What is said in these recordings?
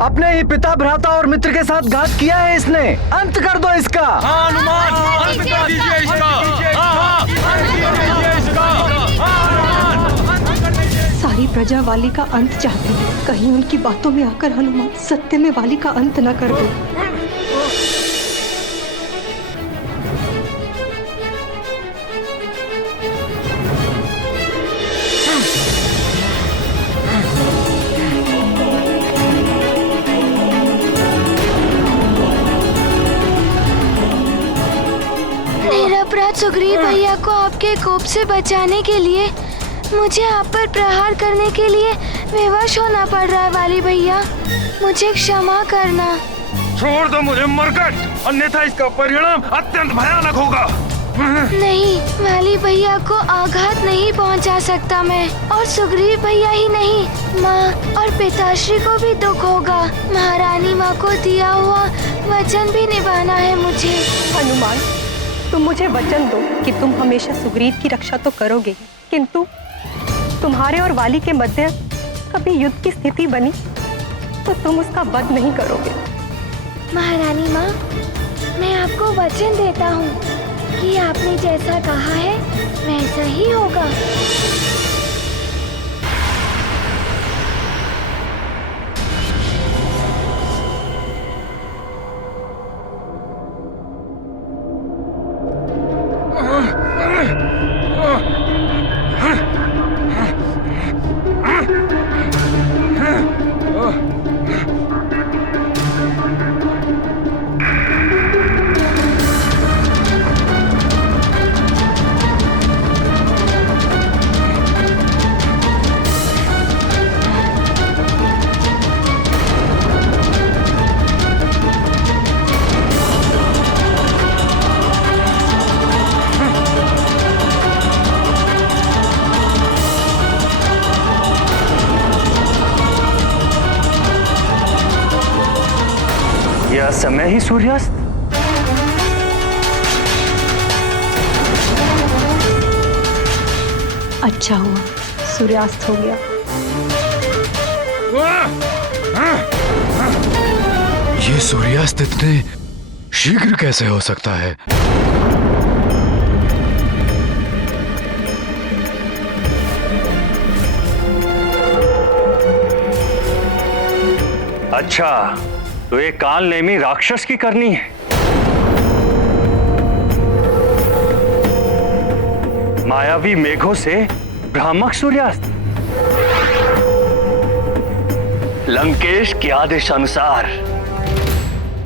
अपने ही पिता, भ्राता और मित्र के साथ घात किया है इसने। अंत कर दो इसका। हाँ हनुमान, अंत कर दीजिए इसका। सारी प्रजा वाली का अंत चाहती है, कहीं उनकी बातों में आकर हनुमान सत्य में वाली का अंत न कर दो। सुग्रीव भैया को आपके कोप से बचाने के लिए मुझे आप पर प्रहार करने के लिए विवश होना पड़ रहा है। वाली भैया, मुझे क्षमा करना। छोड़ दो मुझे मरकट, अन्यथा इसका परिणाम अत्यंत भयानक होगा। नहीं, वाली भैया को आघात नहीं पहुंचा सकता मैं, और सुग्रीव भैया ही नहीं, माँ और पिताश्री को भी दुख होगा। महारानी माँ को दिया हुआ वचन भी निभाना है मुझे। हनुमान, तुम मुझे वचन दो कि तुम हमेशा सुग्रीव की रक्षा तो करोगे, किंतु तुम्हारे और वाली के मध्य कभी युद्ध की स्थिति बनी तो तुम उसका वध नहीं करोगे। महारानी माँ, मैं आपको वचन देता हूँ कि आपने जैसा कहा है वैसा ही होगा। यह समय ही सूर्यास्त। अच्छा हुआ सूर्यास्त हो गया। ये सूर्यास्त इतने शीघ्र कैसे हो सकता है? अच्छा, तो ये काल नेमी राक्षस की करनी है। मायावी मेघों से भ्रामक सूर्यास्त। लंकेश के आदेश अनुसार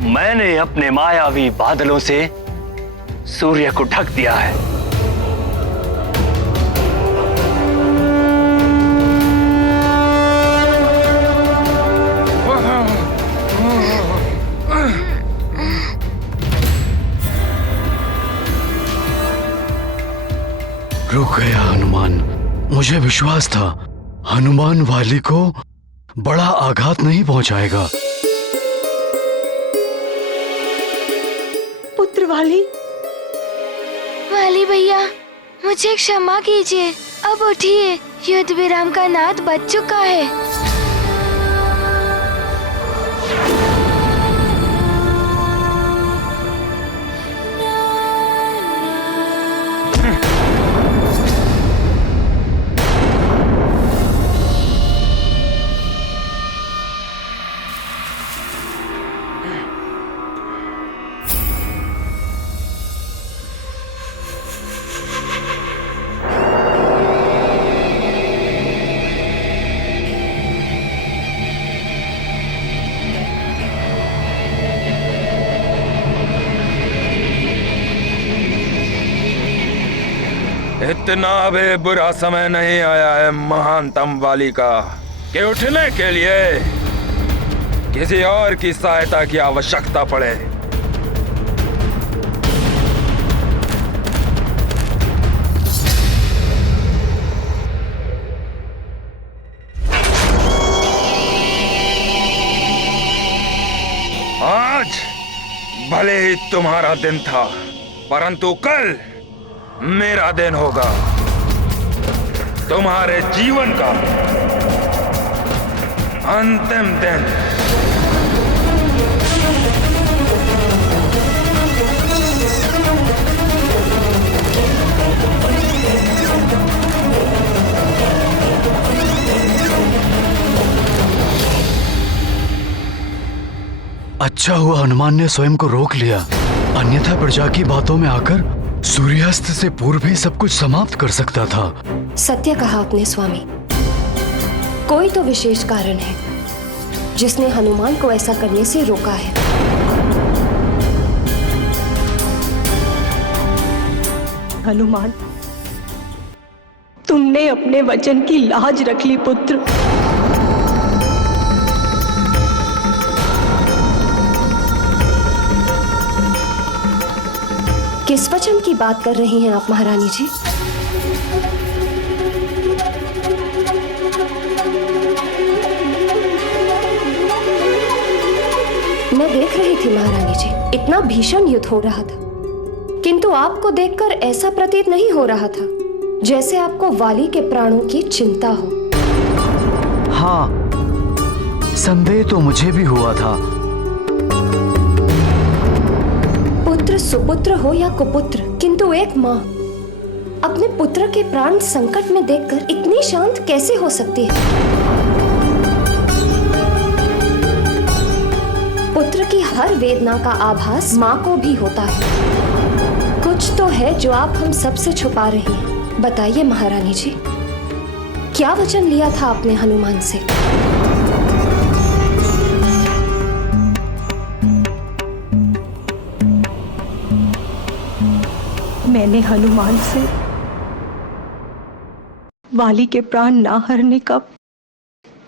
मैंने अपने मायावी बादलों से सूर्य को ढक दिया है। रुक गया हनुमान। मुझे विश्वास था हनुमान वाली को बड़ा आघात नहीं पहुंचाएगा। पुत्र वाली। वाली भैया, मुझे क्षमा कीजिए। अब उठिए, युद्ध विराम का नाद बज चुका है। इतना भी बुरा समय नहीं आया है महानतम वाली का कि उठने के लिए किसी और की सहायता की आवश्यकता पड़े। आज भले ही तुम्हारा दिन था, परंतु कल मेरा दिन होगा। तुम्हारे जीवन का अंतिम दिन। अच्छा हुआ हनुमान ने स्वयं को रोक लिया, अन्यथा प्रजा की बातों में आकर सूर्यास्त से पूर्व ही सब कुछ समाप्त कर सकता था। सत्य कहा आपने स्वामी। कोई तो विशेष कारण है जिसने हनुमान को ऐसा करने से रोका है। हनुमान, तुमने अपने वचन की लाज रख ली पुत्र। किस वचन की बात कर रही हैं आप महारानी जी? मैं देख रही थी महारानी जी, इतना भीषण युद्ध हो रहा था, किंतु आपको देखकर ऐसा प्रतीत नहीं हो रहा था जैसे आपको वाली के प्राणों की चिंता हो। हाँ, संदेह तो मुझे भी हुआ था। पुत्र सुपुत्र हो या कुपुत्र, किंतु एक माँ अपने पुत्र के प्राण संकट में देखकर इतनी शांत कैसे हो सकती है? पुत्र की हर वेदना का आभास माँ को भी होता है। कुछ तो है जो आप हम सबसे छुपा रही हैं। बताइए महारानी जी, क्या वचन लिया था आपने हनुमान से? मैंने हनुमान से वाली के प्राण ना हरने का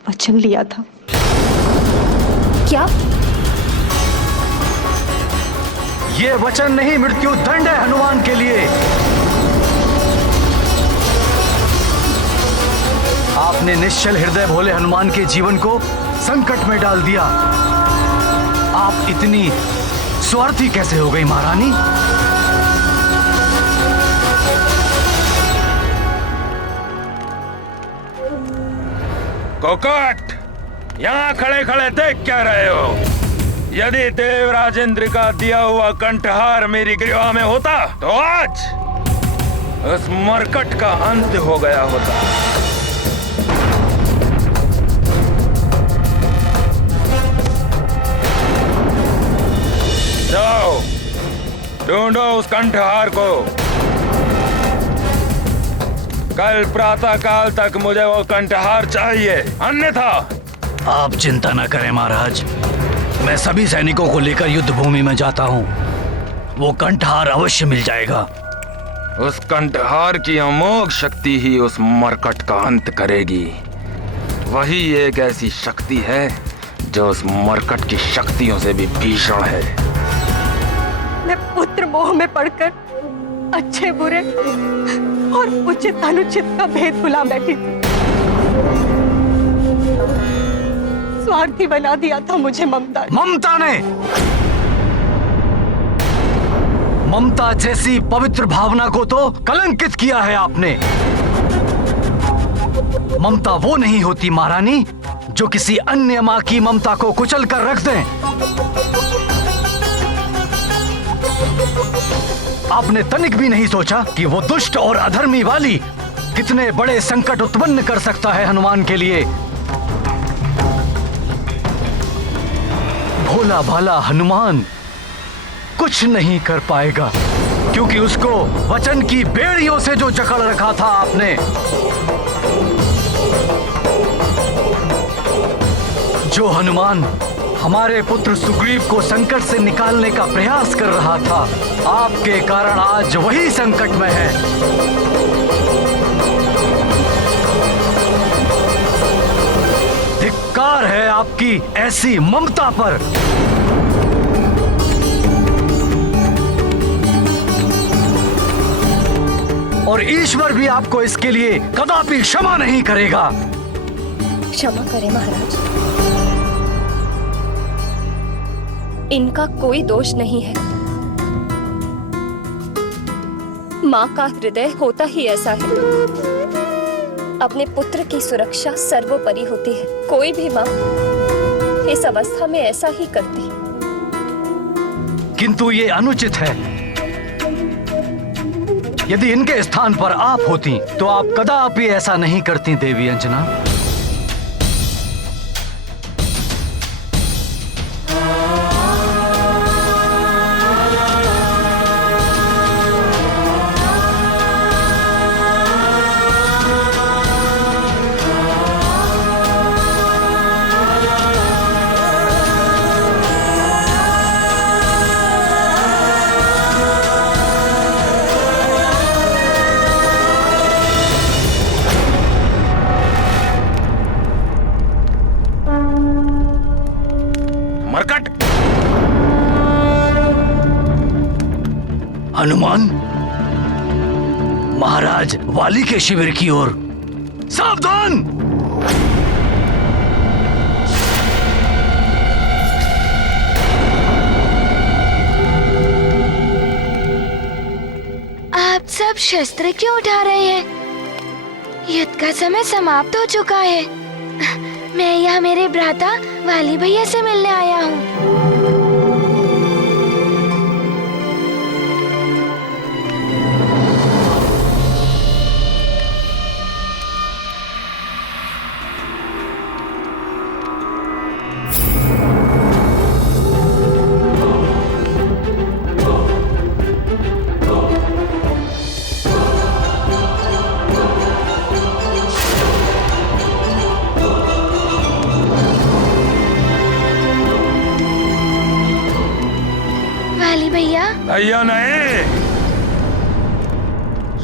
वचन लिया था। क्या? ये वचन नहीं, मृत्यु दंड है हनुमान के लिए। आपने निश्चल हृदय भोले हनुमान के जीवन को संकट में डाल दिया। आप इतनी स्वार्थी कैसे हो गई महारानी? कोकट, यहाँ खड़े खड़े देख क्या रहे हो? यदि देवराज इंद्र का दिया हुआ कंठहार मेरी ग्रीवा में होता तो आज उस मरकट का अंत हो गया होता। जाओ, ढूंढो उस कंठहार को। कल प्रातः काल तक मुझे वो कंठहार चाहिए, अन्यथा। आप चिंता न करें महाराज, मैं सभी सैनिकों को लेकर युद्ध भूमि में जाता हूँ। वो कंठहार अवश्य मिल जाएगा। उस कंठहार की अमोघ शक्ति ही उस मरकट का अंत करेगी। वही एक ऐसी शक्ति है जो उस मरकट की शक्तियों से भी भीषण है। मैं पुत्र मोह में पड़कर अच्छे बुरे और उचित अनुचित का भेद भुला बैठी थी। स्वार्थी बना दिया था मुझे ममता। ममता ने, ममता जैसी पवित्र भावना को तो कलंकित किया है आपने। ममता वो नहीं होती महारानी जो किसी अन्य माँ की ममता को कुचल कर रख दें। आपने तनिक भी नहीं सोचा कि वो दुष्ट और अधर्मी वाली कितने बड़े संकट उत्पन्न कर सकता है हनुमान के लिए। भोला भाला हनुमान कुछ नहीं कर पाएगा, क्योंकि उसको वचन की बेड़ियों से जो जकड़ रखा था आपने। जो हनुमान हमारे पुत्र सुग्रीव को संकट से निकालने का प्रयास कर रहा था, आपके कारण आज वही संकट में है। धिक्कार है आपकी ऐसी ममता पर। और ईश्वर भी आपको इसके लिए कदापि क्षमा नहीं करेगा। क्षमा करें महाराज, इनका कोई दोष नहीं है। माँ का हृदय होता ही ऐसा है। अपने पुत्र की सुरक्षा सर्वोपरि होती है। कोई भी माँ इस अवस्था में ऐसा ही करती। किंतु ये अनुचित है। यदि इनके स्थान पर आप होती तो आप कदापि ऐसा नहीं करती देवी अंजना। मरकट! हनुमान, महाराज वाली के शिविर की ओर सावधान। आप सब शस्त्र क्यों उठा रहे हैं? युद्ध का समय समाप्त हो चुका है। मैं यहाँ मेरे भ्राता वाली भैया से मिलने आया हूँ। वाली भैया, भैया नहीं,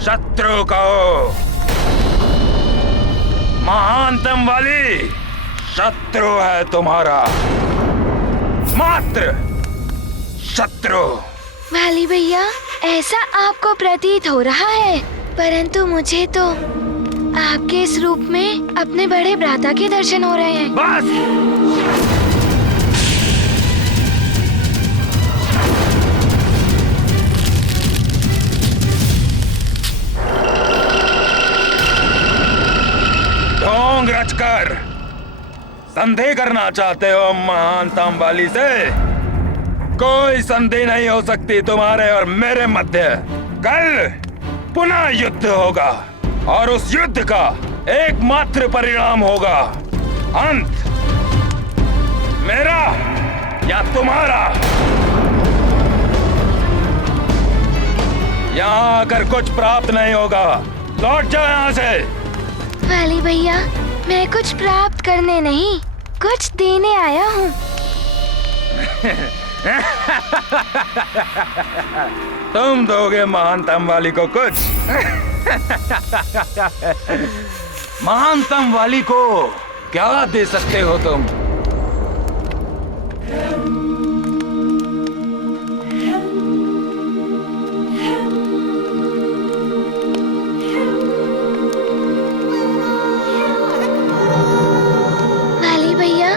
शत्रु कहो। महानतम वाली शत्रु है तुम्हारा, मात्र शत्रु। वाली भैया, ऐसा आपको प्रतीत हो रहा है, परंतु मुझे तो आपके इस रूप में अपने बड़े भ्राता के दर्शन हो रहे हैं। बस! ढोंग रचकर संदेह करना चाहते हो महानतम वाली से? कोई संदेह नहीं हो सकती तुम्हारे और मेरे मध्य। कल पुनः युद्ध होगा और उस युद्ध का एकमात्र परिणाम होगा अंत, मेरा या तुम्हारा। यहाँ आकर कुछ प्राप्त नहीं होगा, लौट जाओ यहाँ से। वाली भैया, मैं कुछ प्राप्त करने नहीं, कुछ देने आया हूँ। तुम दोगे महानतम वाली को कुछ? महानतम वाली को क्या दे सकते हो तुम? वाली भैया,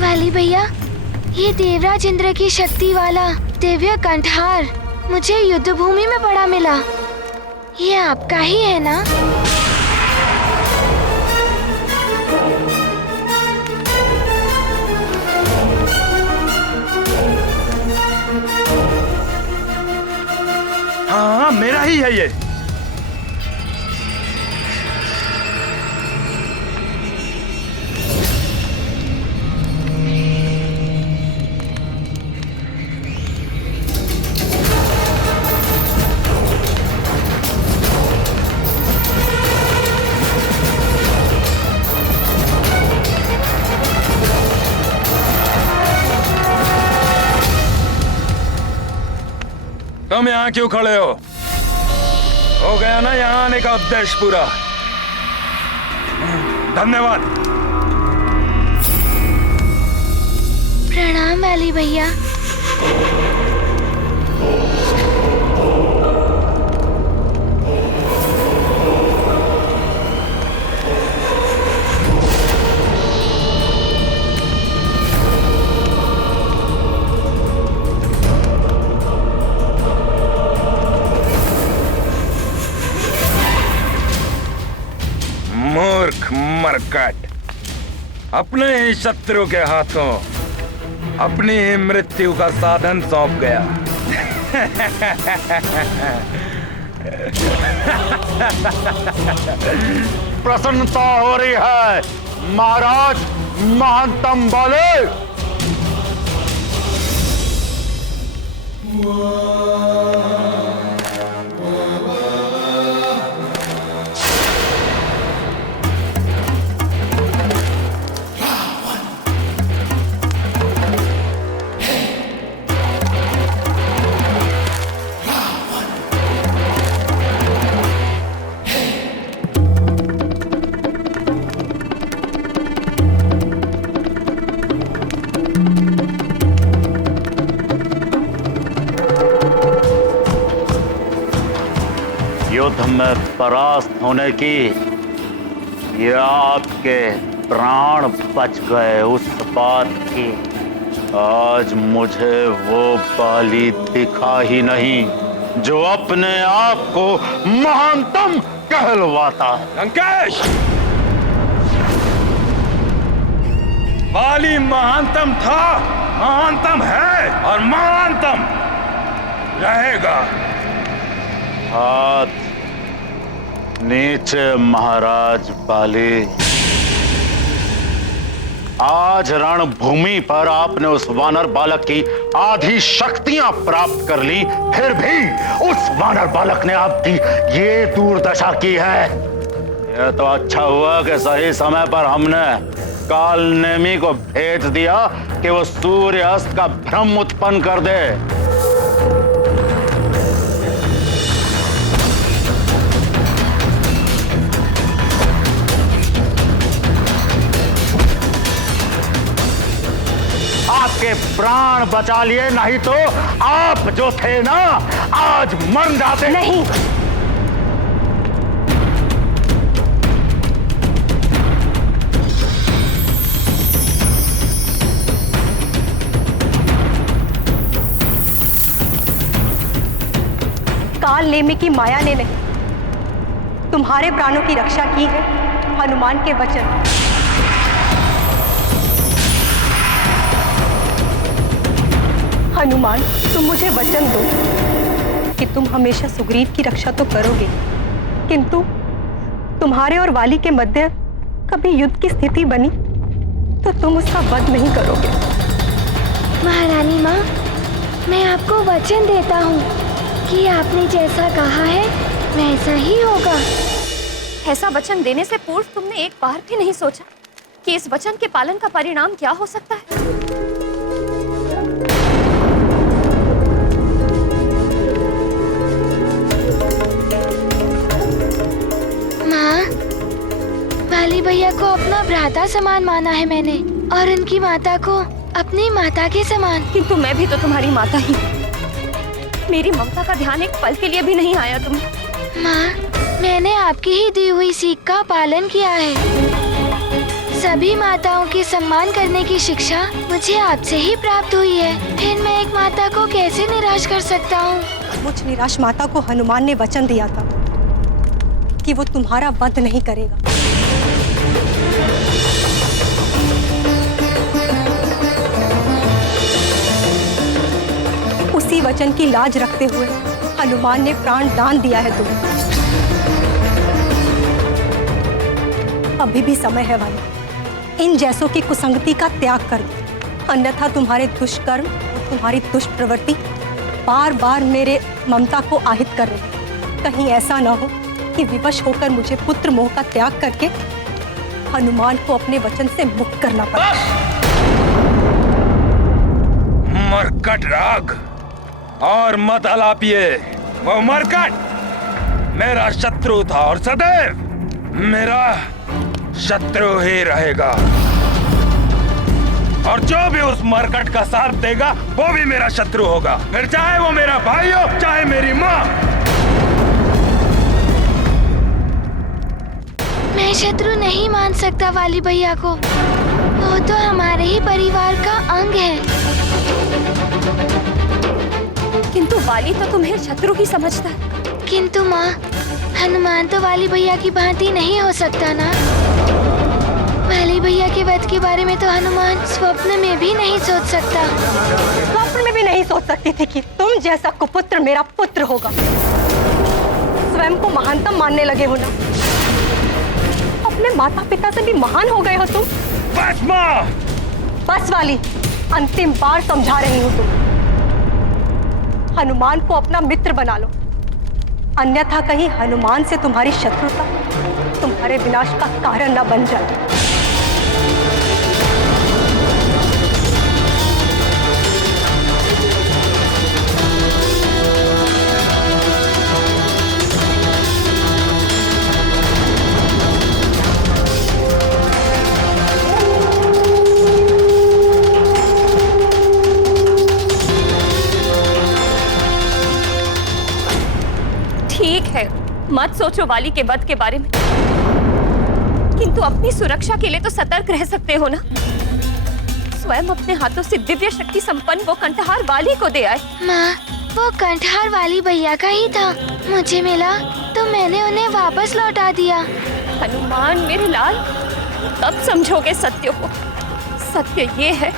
वाली भैया, ये देवराज इंद्र की शक्ति वाला दिव्य कंठहार मुझे युद्ध भूमि में पड़ा मिला। ये आपका ही है ना? हाँ, मेरा ही है ये। तुम यहाँ क्यों खड़े हो गया ना यहाँ आने का उद्देश्य पूरा। धन्यवाद। प्रणाम वाली भैया। मरकट अपने ही शत्रु के हाथों अपनी ही मृत्यु का साधन सौंप गया। प्रसन्नता हो रही है महाराज महानतम बाले। युद्ध में परास्त होने की या आपके प्राण बच गए उस बात की आज मुझे वो बाली दिखा ही नहीं जो अपने आप को महानतम कहलवाता है। लंकेश, बाली महानतम था, महानतम है और महानतम रहेगा। हाथ नीचे महाराज बाली। आज रणभूमि पर आपने उस वानर बालक की आधी शक्तियां प्राप्त कर ली, फिर भी उस वानर बालक ने आपकी ये दुर्दशा की है। यह तो अच्छा हुआ कि सही समय पर हमने काल नेमी को भेज दिया कि वो सूर्यास्त का भ्रम उत्पन्न कर दे। आपके प्राण बचा लिए, नहीं तो आप जो थे ना आज मर जाते। नहीं, काल नेमी की माया ने नहीं, तुम्हारे प्राणों की रक्षा की है हनुमान के वचन। हनुमान, तुम मुझे वचन दो कि तुम हमेशा सुग्रीव की रक्षा तो करोगे, किंतु तुम्हारे और वाली के मध्य कभी युद्ध की स्थिति बनी तो तुम उसका वध नहीं करोगे। महारानी माँ, मैं आपको वचन देता हूँ कि आपने जैसा कहा है वैसा ही होगा। ऐसा वचन देने से पूर्व तुमने एक बार भी नहीं सोचा कि इस वचन के पालन का परिणाम क्या हो सकता है? वाली भैया को अपना भ्राता समान माना है मैंने और उनकी माता को अपनी माता के समान। किंतु मैं भी तो तुम्हारी माता ही हूँ। मेरी ममता का ध्यान एक पल के लिए भी नहीं आया तुम्हें। माँ, मैंने आपकी ही दी हुई सीख का पालन किया है। सभी माताओं के सम्मान करने की शिक्षा मुझे आपसे ही प्राप्त हुई है, फिर मैं एक माता को कैसे निराश कर सकता हूँ? मुझ निराश माता को हनुमान ने वचन दिया था कि वो तुम्हारा वध नहीं करेगा। उसी वचन की लाज रखते हुए हनुमान ने प्राण दान दिया है तुम्हें। अभी भी समय है वाली, इन जैसों की कुसंगति का त्याग कर दो, अन्यथा तुम्हारे दुष्कर्म और तुम्हारी दुष्ट प्रवृत्ति बार बार मेरे ममता को आहित कर रही। कहीं ऐसा ना हो कि विवश होकर मुझे पुत्र मोह का त्याग करके हनुमान को अपने वचन से मुक्त करना पड़े। मरकट राग और मत अलापिए। वो मरकट मेरा शत्रु था और सदैव मेरा शत्रु ही रहेगा, और जो भी उस मरकट का साथ देगा वो भी मेरा शत्रु होगा, फिर चाहे वो मेरा भाई हो चाहे मेरी माँ। मैं शत्रु नहीं मान सकता वाली भैया को, वो तो हमारे ही परिवार का अंग है। किंतु वाली तो तुम्हें शत्रु ही समझता है। किंतु माँ, हनुमान तो वाली भैया की भांति नहीं हो सकता ना। वाली भैया के वध के बारे में तो हनुमान स्वप्न में भी नहीं सोच सकता। स्वप्न में भी नहीं सोच सकती थी कि तुम जैसा कुपुत्र मेरा पुत्र होगा। स्वयं को महानतम मानने लगे हो ना? अपने माता पिता से भी महान हो गए हो तुम। बस माँ! बस वाली, अंतिम बार समझा रही हूँ तुम। हनुमान को अपना मित्र बना लो, अन्यथा कहीं हनुमान से तुम्हारी शत्रुता तुम्हारे विनाश का कारण न बन जाए। ठीक है, मत सोचो वाली के वध के बारे में, किंतु अपनी सुरक्षा के लिए तो सतर्क रह सकते हो ना। स्वयं अपने हाथों से दिव्य शक्ति संपन्न वो कंठहार वाली को दे आए। माँ, वो कंठहार वाली भैया का ही था। मुझे मिला तो मैंने उन्हें वापस लौटा दिया। हनुमान मेरे लाल, कब समझोगे सत्य को? सत्य ये है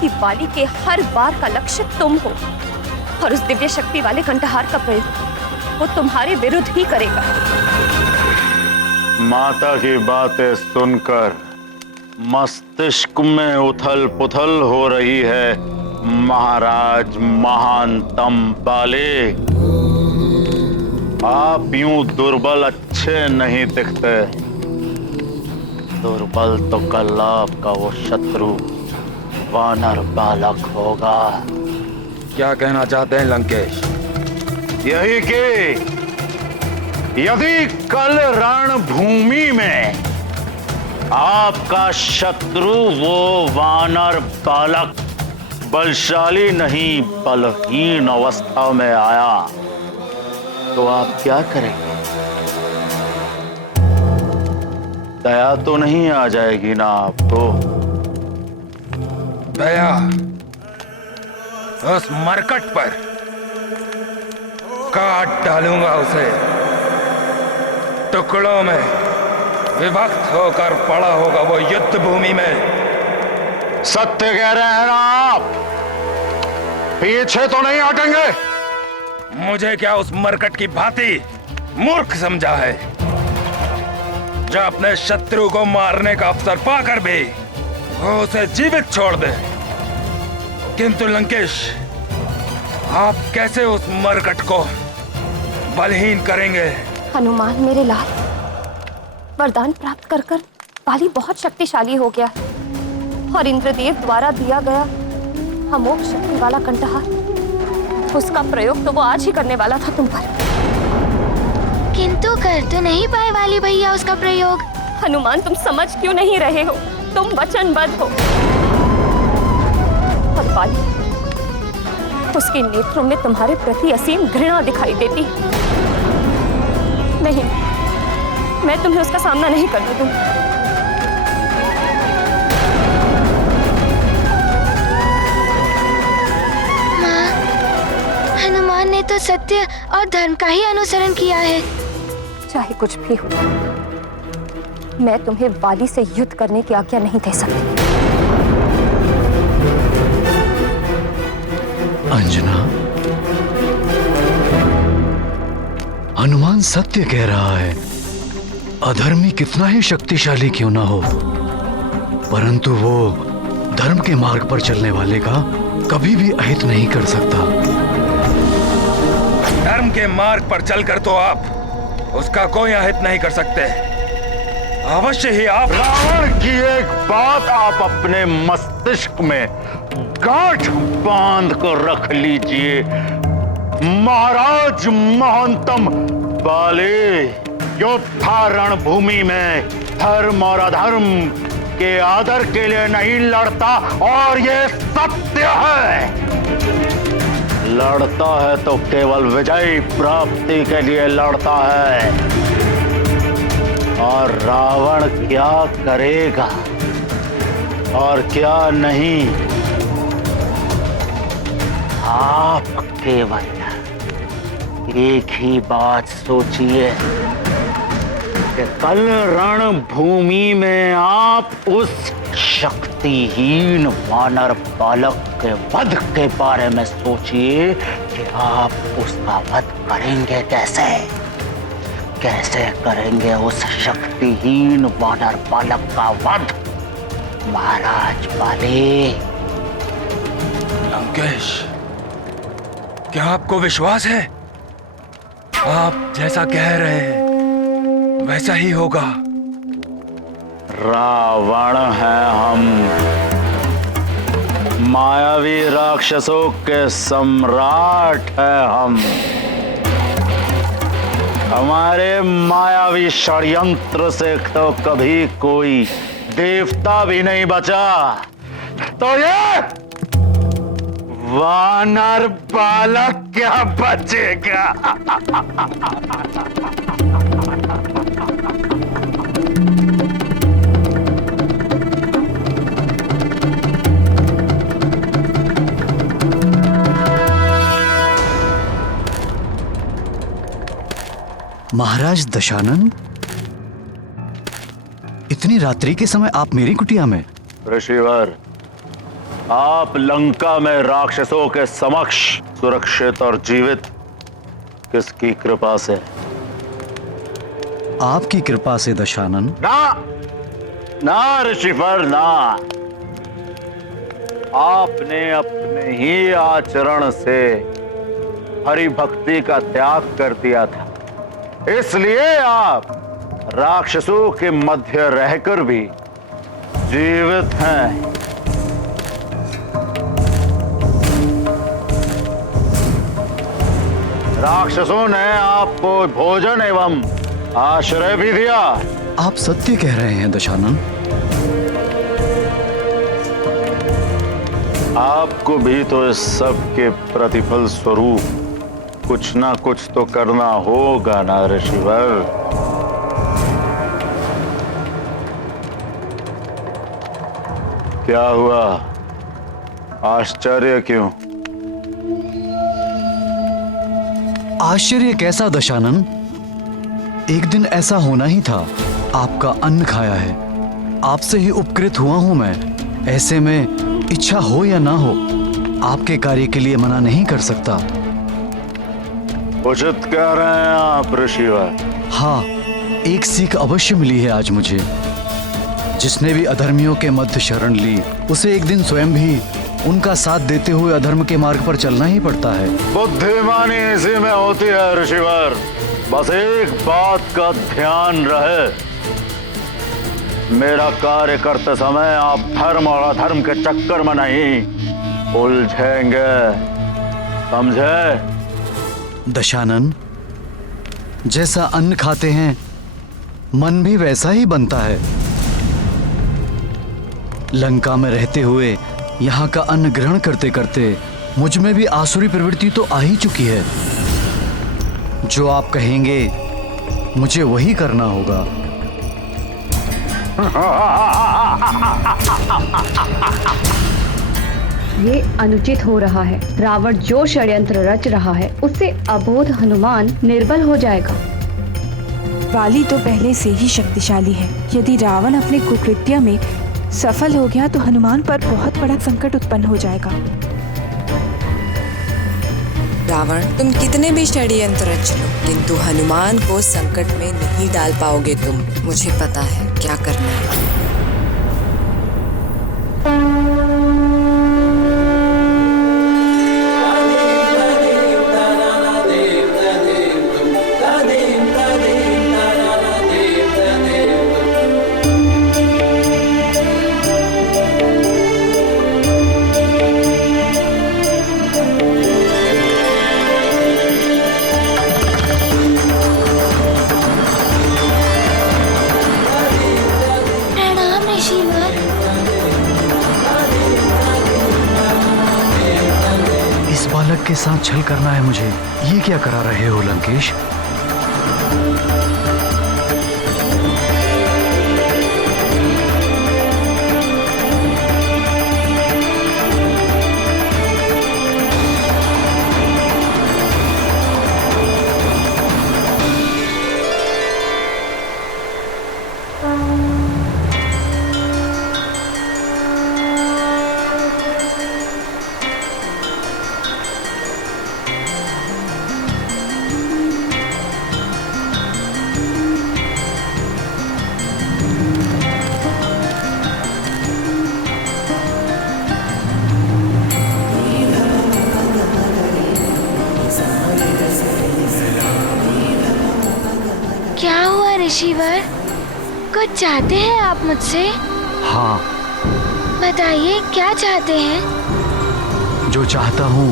कि वाली के हर बार का लक्ष्य तुम हो, और उस दिव्य शक्ति वाले कंठहार का प्रयोग वो तुम्हारे विरुद्ध ही करेगा। माता की बातें सुनकर मस्तिष्क में उथल पुथल हो रही है। महाराज महानतम बाले, आप यूं दुर्बल अच्छे नहीं दिखते। दुर्बल तो कल आपका वो शत्रु वानर बालक होगा। क्या कहना चाहते हैं लंकेश? यही कि यदि कल रणभूमि में आपका शत्रु वो वानर बालक बलशाली नहीं बलहीन अवस्था में आया तो आप क्या करेंगे? दया तो नहीं आ जाएगी ना आपको? दया उस मरकट पर काट डालूंगा, उसे टुकड़ों में विभक्त होकर पड़ा होगा वो युद्ध भूमि में। सत्य कह रहे हैं ना आप? पीछे तो नहीं हटेंगे? मुझे क्या उस मरकट की भांति मूर्ख समझा है जो अपने शत्रु को मारने का अवसर पाकर भी वो उसे जीवित छोड़ दे? किंतु लंकेश, आप कैसे उस मरकट को बलहीन करेंगे? हनुमान मेरे लाल, वरदान प्राप्त कर कर वाली बहुत शक्तिशाली हो गया, और इंद्रदेव द्वारा दिया गया अमोघ शक्ति वाला कंठहार, उसका प्रयोग तो वो आज ही करने वाला था तुम पर। किंतु कर तो नहीं पाए वाली भैया उसका प्रयोग। हनुमान, तुम समझ क्यों नहीं रहे हो? तुम वचनबद्ध हो, और वाली, उसके नेत्रों में तुम्हारे प्रति असीम घृणा दिखाई देती। नहीं, मैं तुम्हें उसका सामना नहीं करने दूंगी। माँ, हनुमान ने तो सत्य और धर्म का ही अनुसरण किया है। चाहे कुछ भी हो, मैं तुम्हें वाली से युद्ध करने की आज्ञा नहीं दे सकती। अंजना, हनुमान सत्य कह रहा है। अधर्मी कितना ही शक्तिशाली क्यों ना हो, परंतु वो धर्म के मार्ग पर चलने वाले का कभी भी अहित नहीं कर सकता। धर्म के मार्ग पर चलकर तो आप उसका कोई अहित नहीं कर सकते। अवश्य ही आप रावण की एक बात आप अपने मस्तिष्क में गांठ बांध कर रख लीजिए। महाराज महंतम बाले, योद्धा रणभूमि में धर्म और अधर्म के आदर के लिए नहीं लड़ता, और ये सत्य है। लड़ता है तो केवल विजय प्राप्ति के लिए लड़ता है। और रावण क्या करेगा और क्या नहीं, आप केवल एक ही बात सोचिए कि कल रणभूमि में आप उस शक्तिहीन वानर बालक के वध के बारे में सोचिए कि आप उसका वध करेंगे कैसे। कैसे करेंगे उस शक्तिहीन वानर बालक का वध महाराज बाली। लंकेश, क्या आपको विश्वास है? आप जैसा कह रहे हैं वैसा ही होगा। रावण हैं हम, मायावी राक्षसों के सम्राट हैं हम। हमारे मायावी षड्यंत्र से तो कभी कोई देवता भी नहीं बचा, तो ये वानर बालक क्या बचेगा? महाराज दशानन, इतनी रात्रि के समय आप मेरी कुटिया में? ऋषिवर, आप लंका में राक्षसों के समक्ष सुरक्षित और जीवित किसकी कृपा से? आपकी कृपा से दशानन। ना ना ऋषिवर ना, आपने अपने ही आचरण से हरि भक्ति का त्याग कर दिया था, इसलिए आप राक्षसों के मध्य रहकर भी जीवित हैं। राक्षसों ने आपको भोजन एवं आश्रय भी दिया। आप सत्य कह रहे हैं दशानन। आपको भी तो इस सब के प्रतिफल स्वरूप कुछ ना कुछ तो करना होगा ना ऋषिवर। क्या हुआ? आश्चर्य क्यों? आश्चर्य कैसा दशानन? एक दिन ऐसा होना ही था। आपका अन्न खाया है, आपसे ही उपकृत हुआ हूं मैं। ऐसे में इच्छा हो या ना हो, आपके कार्य के लिए मना नहीं कर सकता। उचित कह रहे हैं आप ऋषिवर। हाँ, एक सीख अवश्य मिली है आज मुझे। जिसने भी अधर्मियों के मध्य शरण ली, उसे एक दिन स्वयं भी उनका साथ देते हुए अधर्म के मार्ग पर चलना ही पड़ता है। बुद्धिमानी इसी में होती है ऋषिवर। बस एक बात का ध्यान रहे, मेरा कार्य करते समय आप धर्म और अधर्म के चक्कर में नहीं उलझेंगे, समझे? दशानन, जैसा अन्न खाते हैं मन भी वैसा ही बनता है। लंका में रहते हुए यहाँ का अन्न ग्रहण करते करते मुझ में भी आसुरी प्रवृत्ति तो आ ही चुकी है। जो आप कहेंगे मुझे वही करना होगा। ये अनुचित हो रहा है। रावण जो षड्यंत्र रच रहा है, उससे अबोध हनुमान निर्बल हो जाएगा। वाली तो पहले से ही शक्तिशाली है। यदि रावण अपने कुकृत्य में सफल हो गया तो हनुमान पर बहुत बड़ा संकट उत्पन्न हो जाएगा। रावण, तुम कितने भी षड्यंत्र रच लो, किंतु हनुमान को संकट में नहीं डाल पाओगे तुम। मुझे पता है क्या करना है। बालक के साथ छल करना है मुझे। ये क्या करा रहे हो लंकेश? ऋषिवर, कुछ चाहते हैं आप मुझसे? हाँ, बताइए क्या चाहते हैं? जो चाहता हूँ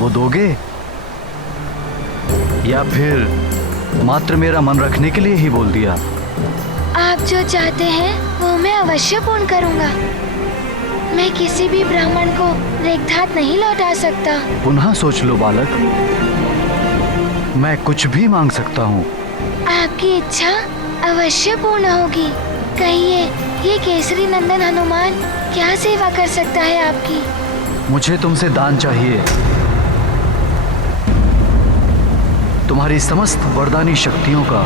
वो दोगे, या फिर मात्र मेरा मन रखने के लिए ही बोल दिया? आप जो चाहते हैं वो मैं अवश्य पूर्ण करूंगा। मैं किसी भी ब्राह्मण को रिक्त नहीं लौटा सकता। पुनः सोच लो बालक, मैं कुछ भी मांग सकता हूँ। आपकी इच्छा अवश्य पूर्ण होगी। कहिए, ये केसरी नंदन हनुमान क्या सेवा कर सकता है आपकी? मुझे तुमसे दान चाहिए। तुम्हारी समस्त वरदानी शक्तियों का